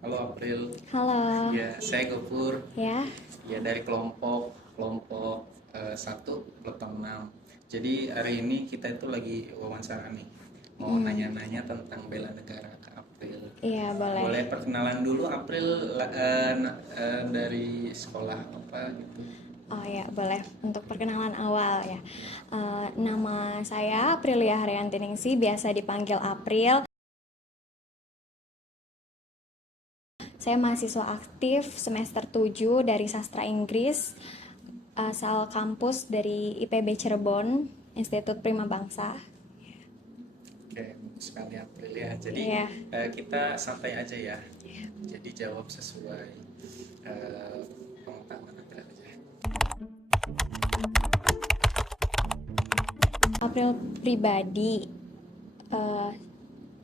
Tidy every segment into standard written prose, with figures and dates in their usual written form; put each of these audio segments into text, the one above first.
Halo April, Halo, ya saya Gopur, ya. ya dari kelompok kelompok 1 Peleton 6. Jadi hari ini kita itu lagi wawancara nih, mau nanya-nanya tentang bela negara ke April. Iya, boleh. Boleh perkenalan dulu April dari sekolah apa gitu? Oh ya, boleh. Untuk perkenalan awal ya. Nama saya Aprilia Haryantiningsih, biasa dipanggil April. Saya mahasiswa aktif semester 7 dari Sastra Inggris, asal kampus dari IPB Cirebon, Institut Prima Bangsa. Oke, bagus sekali April ya. Jadi Iya. kita santai aja ya. Jadi jawab sesuai pengetahuan April aja. April pribadi,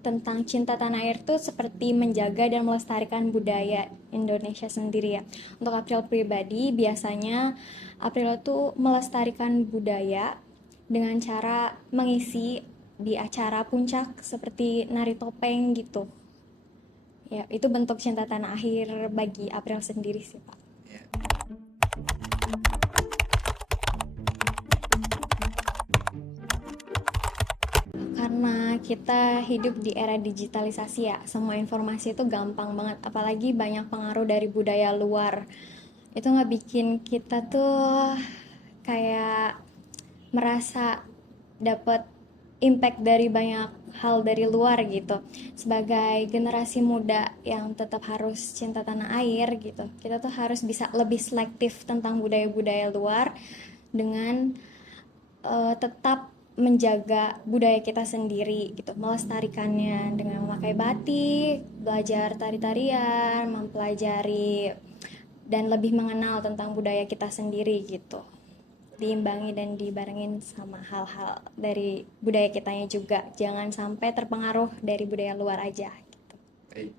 tentang cinta tanah air itu seperti menjaga dan melestarikan budaya Indonesia sendiri ya. Untuk April pribadi, biasanya April itu melestarikan budaya dengan cara mengisi di acara puncak seperti nari topeng gitu. Ya, itu bentuk cinta tanah air bagi April sendiri sih, Pak. Ya. Karena kita hidup di era digitalisasi ya, semua informasi itu gampang banget, apalagi banyak pengaruh dari budaya luar. Itu nggak bikin kita tuh kayak merasa dapat impact dari banyak hal dari luar gitu. Sebagai generasi muda yang tetap harus cinta tanah air gitu, kita tuh harus bisa lebih selektif tentang budaya-budaya luar dengan tetap menjaga budaya kita sendiri gitu, melestarikannya dengan memakai batik, belajar tari-tarian, mempelajari dan lebih mengenal tentang budaya kita sendiri gitu, diimbangi dan dibarengin sama hal-hal dari budaya kitanya juga, jangan sampai terpengaruh dari budaya luar aja gitu. Baik.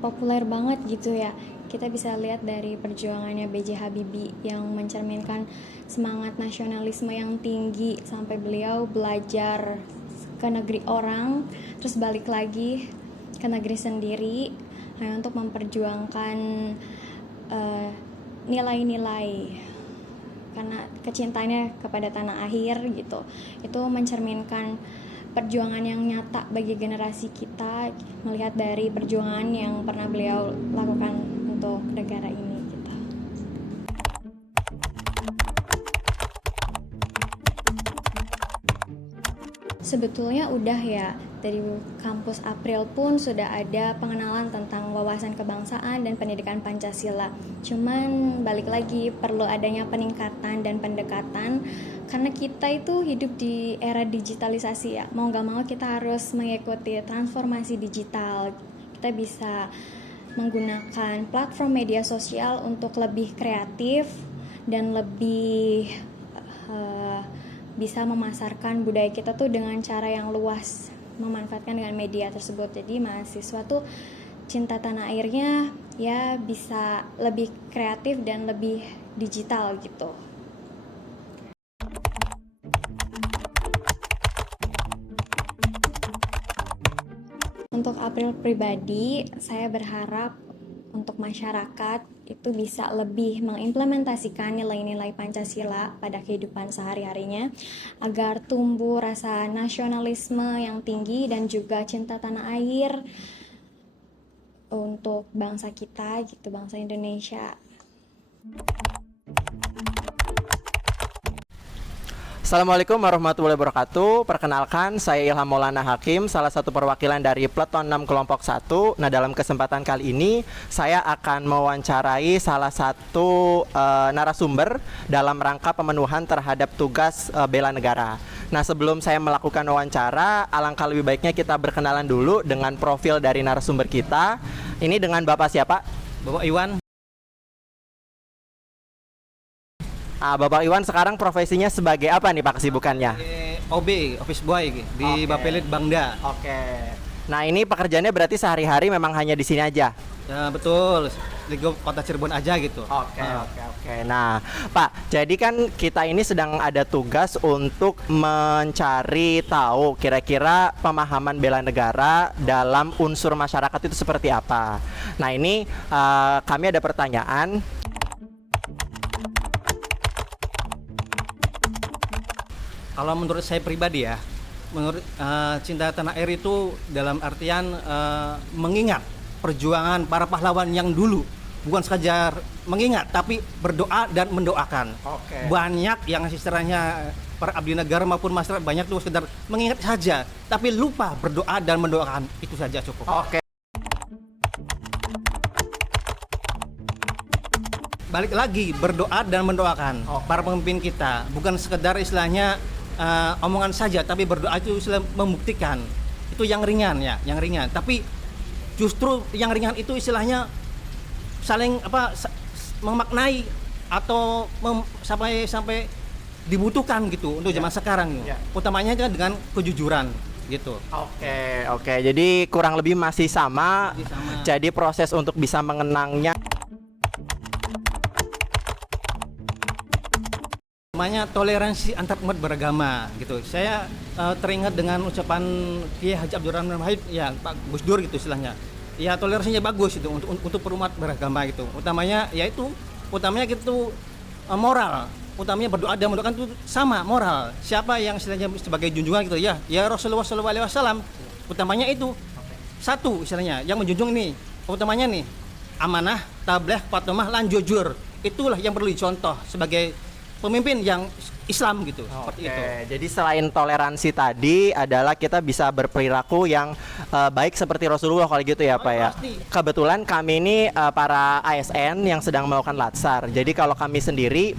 Populer banget gitu ya, kita bisa lihat dari perjuangannya B.J. Habibie yang mencerminkan semangat nasionalisme yang tinggi sampai beliau belajar ke negeri orang terus balik lagi ke negeri sendiri hanya untuk memperjuangkan nilai-nilai karena kecintaannya kepada tanah air gitu. Itu mencerminkan perjuangan yang nyata bagi generasi kita, melihat dari perjuangan yang pernah beliau lakukan untuk negara ini gitu. Sebetulnya udah ya, dari kampus April pun sudah ada pengenalan tentang wawasan kebangsaan dan pendidikan Pancasila. Cuman balik lagi perlu adanya peningkatan dan pendekatan karena kita itu hidup di era digitalisasi ya. Mau gak mau kita harus mengikuti transformasi digital. Kita bisa menggunakan platform media sosial untuk lebih kreatif dan lebih bisa memasarkan budaya kita tuh dengan cara yang luas, memanfaatkan dengan media tersebut. Jadi mahasiswa tuh cinta tanah airnya ya bisa lebih kreatif dan lebih digital gitu. Untuk April pribadi, saya berharap untuk masyarakat itu bisa lebih mengimplementasikan nilai-nilai Pancasila pada kehidupan sehari-harinya agar tumbuh rasa nasionalisme yang tinggi dan juga cinta tanah air untuk bangsa kita gitu, bangsa Indonesia. Assalamualaikum warahmatullahi wabarakatuh. Perkenalkan, saya Ilham Maulana Hakim, salah satu perwakilan dari Peleton 6 Kelompok 1. Nah, dalam kesempatan kali ini saya akan mewawancarai salah satu narasumber dalam rangka pemenuhan terhadap tugas bela negara. Nah, sebelum saya melakukan wawancara, alangkah lebih baiknya kita berkenalan dulu dengan profil dari narasumber kita. Ini dengan Bapak siapa? Bapak Iwan. Bapak Iwan sekarang profesinya sebagai apa nih Pak kesibukannya? OB, Office Boy di Oke. Bapelit Bangda. Oke. Nah ini pekerjaannya berarti sehari-hari memang hanya di sini aja? Ya betul, Lingkup Kota Cirebon aja gitu. Oke. Nah, Pak, jadi kan kita ini sedang ada tugas untuk mencari tahu kira-kira pemahaman bela negara dalam unsur masyarakat itu seperti apa. Nah, ini kami ada pertanyaan. Kalau menurut saya pribadi ya, menurut cinta tanah air itu dalam artian mengingat perjuangan para pahlawan yang dulu, bukan sekadar mengingat tapi berdoa dan mendoakan. Oke. Banyak yang istilahnya para abdi negara maupun masyarakat banyak tuh sekedar mengingat saja tapi lupa berdoa dan mendoakan, itu saja cukup. Oke. Balik lagi berdoa dan mendoakan para pemimpin kita, bukan sekedar istilahnya omongan saja tapi berdoa itu istilah membuktikan. Itu yang ringan ya, yang ringan. Tapi justru yang ringan itu istilahnya saling memaknai atau sampai dibutuhkan gitu untuk zaman sekarang. Ya. Utamanya kan dengan kejujuran gitu. Oke. Jadi kurang lebih masih sama. Masih sama. Jadi proses untuk bisa mengenangnya. Namanya toleransi antar umat beragama gitu. Saya teringat dengan ucapan Kiai Haji Abdurrahman Wahid, ya Pak Gus Dur gitu istilahnya. Ya toleransinya bagus itu untuk perumat beragama gitu. Utamanya gitu moral. Utamanya berdoa dan mendoakan itu sama moral. Siapa yang istilahnya sebagai junjungan gitu ya Rasulullah SAW. Utamanya itu satu istilahnya yang menjunjung ini. Utamanya nih amanah, tabligh, fatomah, lan jujur. Itulah yang perlu dicontoh sebagai pemimpin yang Islam gitu. Seperti itu. Jadi selain toleransi tadi adalah kita bisa berperilaku yang baik seperti Rasulullah kalau gitu ya Pak ya. Pasti. Kebetulan kami ini para ASN yang sedang melakukan latsar. Jadi kalau kami sendiri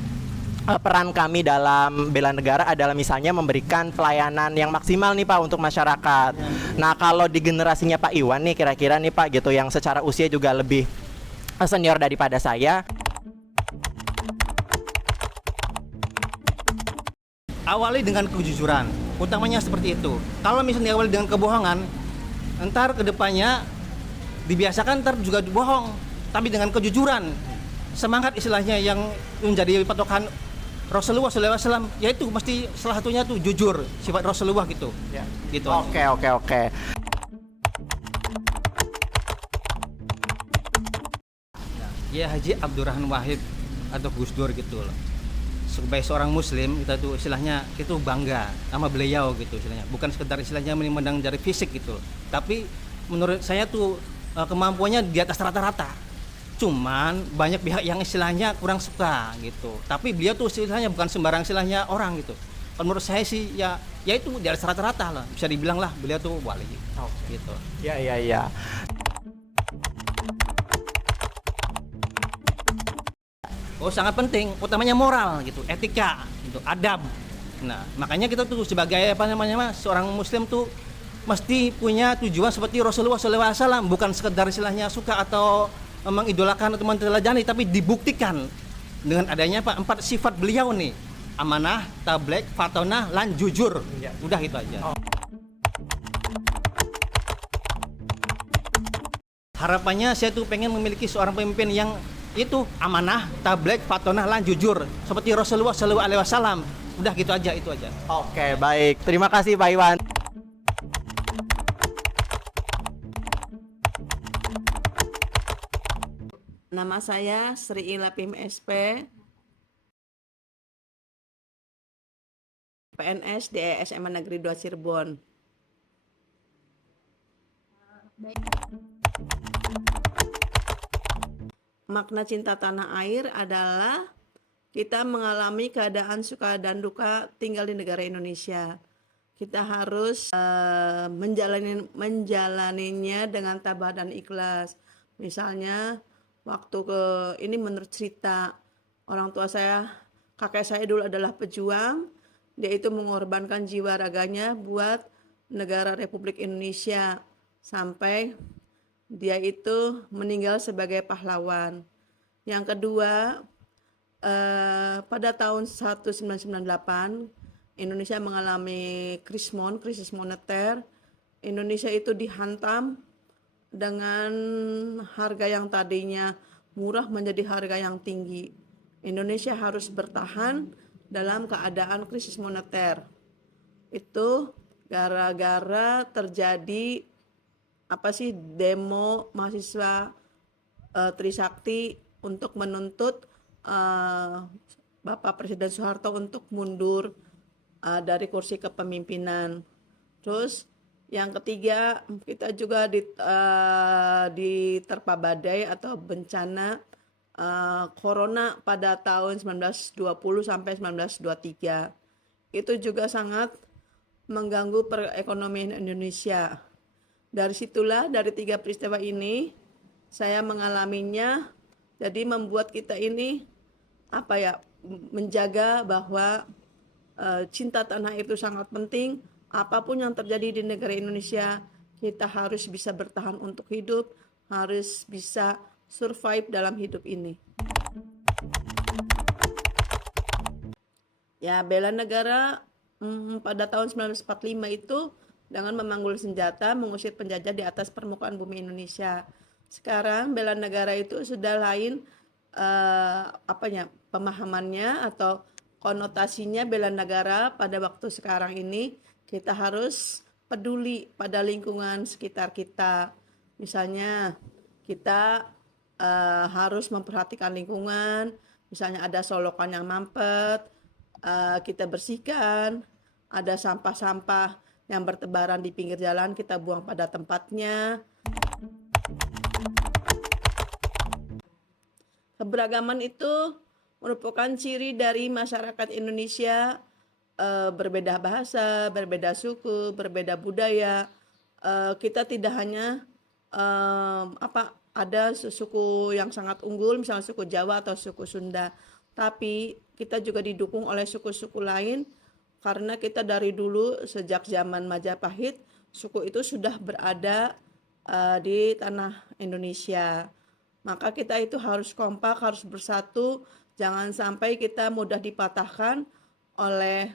peran kami dalam bela negara adalah misalnya memberikan pelayanan yang maksimal nih Pak untuk masyarakat. Nah kalau di generasinya Pak Iwan nih kira-kira nih Pak gitu yang secara usia juga lebih senior daripada saya. Awali dengan kejujuran, utamanya seperti itu. Kalau misalnya awali dengan kebohongan, ntar kedepannya dibiasakan ntar juga bohong. Tapi dengan kejujuran, semangat istilahnya yang menjadi patokan Rasulullah SAW, yaitu mesti salah satunya tuh jujur, sifat Rasulullah gitu. Ya. Gitu. Oke. Ya Haji Abdurrahman Wahid atau Gus Dur gitu loh. Sebagai seorang muslim kita tuh istilahnya itu bangga sama beliau gitu istilahnya, bukan sekedar istilahnya memandang dari fisik gitu, tapi menurut saya tuh kemampuannya di atas rata-rata. Cuman banyak pihak yang istilahnya kurang suka gitu, tapi beliau tuh istilahnya bukan sembarang istilahnya orang gitu. Kalau menurut saya sih ya itu di atas rata-rata lah, bisa dibilang lah beliau tuh wali gitu. Iya. Oh sangat penting, utamanya moral gitu, etika, gitu, adab. Nah makanya kita tuh sebagai seorang muslim tuh mesti punya tujuan seperti Rasulullah SAW, bukan sekedar istilahnya suka atau mengidolakan atau mentelajani, tapi dibuktikan dengan adanya 4 sifat beliau nih, amanah, tabligh, fatonah, lan jujur. Udah itu aja. Harapannya saya tuh pengen memiliki seorang pemimpin yang itu amanah, tabligh, fatonah, lan jujur seperti Rasulullah SAW. Udah gitu aja, itu aja. Oke, baik. Terima kasih Pak Iwan. Nama saya Sri Ilapim SP, PNS di SMA Negeri 2 Cirebon. Makna cinta tanah air adalah kita mengalami keadaan suka dan duka tinggal di negara Indonesia. Kita harus menjalaninya dengan tabah dan ikhlas. Misalnya waktu ini menurut cerita orang tua saya, kakek saya dulu adalah pejuang. Dia itu mengorbankan jiwa raganya buat negara Republik Indonesia sampai dia itu meninggal sebagai pahlawan. Yang kedua, pada tahun 1998 Indonesia mengalami krisis moneter. Indonesia itu dihantam dengan harga yang tadinya murah menjadi harga yang tinggi. Indonesia harus bertahan dalam keadaan krisis moneter. Itu gara-gara terjadi demo mahasiswa Trisakti untuk menuntut Bapak Presiden Soeharto untuk mundur dari kursi kepemimpinan. Terus yang ketiga, kita juga diterpa badai atau bencana corona pada tahun 1920 sampai 1923. Itu juga sangat mengganggu perekonomian Indonesia. Dari situlah, dari 3 peristiwa ini, saya mengalaminya, jadi membuat kita ini menjaga bahwa cinta tanah itu sangat penting. Apapun yang terjadi di negara Indonesia, kita harus bisa bertahan untuk hidup, harus bisa survive dalam hidup ini. Ya, bela negara pada tahun 1945 itu dengan memanggul senjata mengusir penjajah di atas permukaan bumi Indonesia. Sekarang bela negara itu sudah lain pemahamannya atau konotasinya. Bela negara pada waktu sekarang ini kita harus peduli pada lingkungan sekitar kita. Misalnya kita harus memperhatikan lingkungan, misalnya ada solokan yang mampet, kita bersihkan, ada sampah-sampah yang bertebaran di pinggir jalan, kita buang pada tempatnya. Keberagaman itu merupakan ciri dari masyarakat Indonesia, berbeda bahasa, berbeda suku, berbeda budaya. Kita tidak hanya ada suku yang sangat unggul, misalnya suku Jawa atau suku Sunda, tapi kita juga didukung oleh suku-suku lain karena kita dari dulu sejak zaman Majapahit suku itu sudah berada di tanah Indonesia. Maka kita itu harus kompak, harus bersatu, jangan sampai kita mudah dipatahkan oleh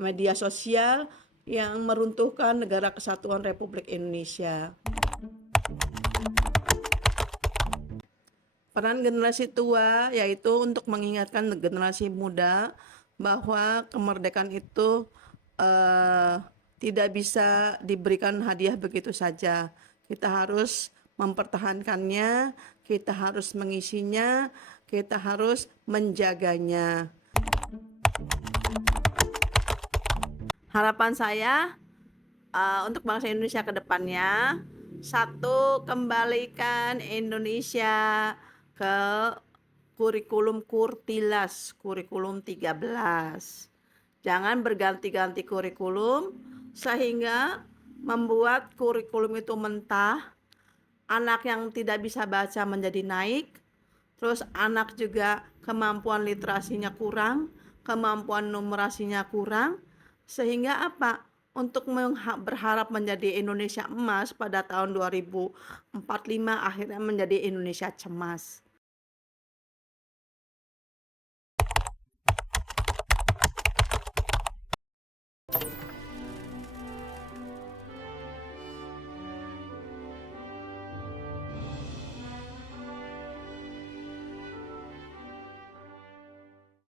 media sosial yang meruntuhkan negara kesatuan Republik Indonesia. Peran generasi tua yaitu untuk mengingatkan generasi muda bahwa kemerdekaan itu tidak bisa diberikan hadiah begitu saja. Kita harus mempertahankannya, kita harus mengisinya, kita harus menjaganya. Harapan saya untuk bangsa Indonesia ke depannya, 1, kembalikan Indonesia ke kurikulum Kurtilas, kurikulum 13. Jangan berganti-ganti kurikulum sehingga membuat kurikulum itu mentah, anak yang tidak bisa baca menjadi naik, terus anak juga kemampuan literasinya kurang, kemampuan numerasinya kurang, sehingga untuk berharap menjadi Indonesia emas pada tahun 2045 akhirnya menjadi Indonesia cemas.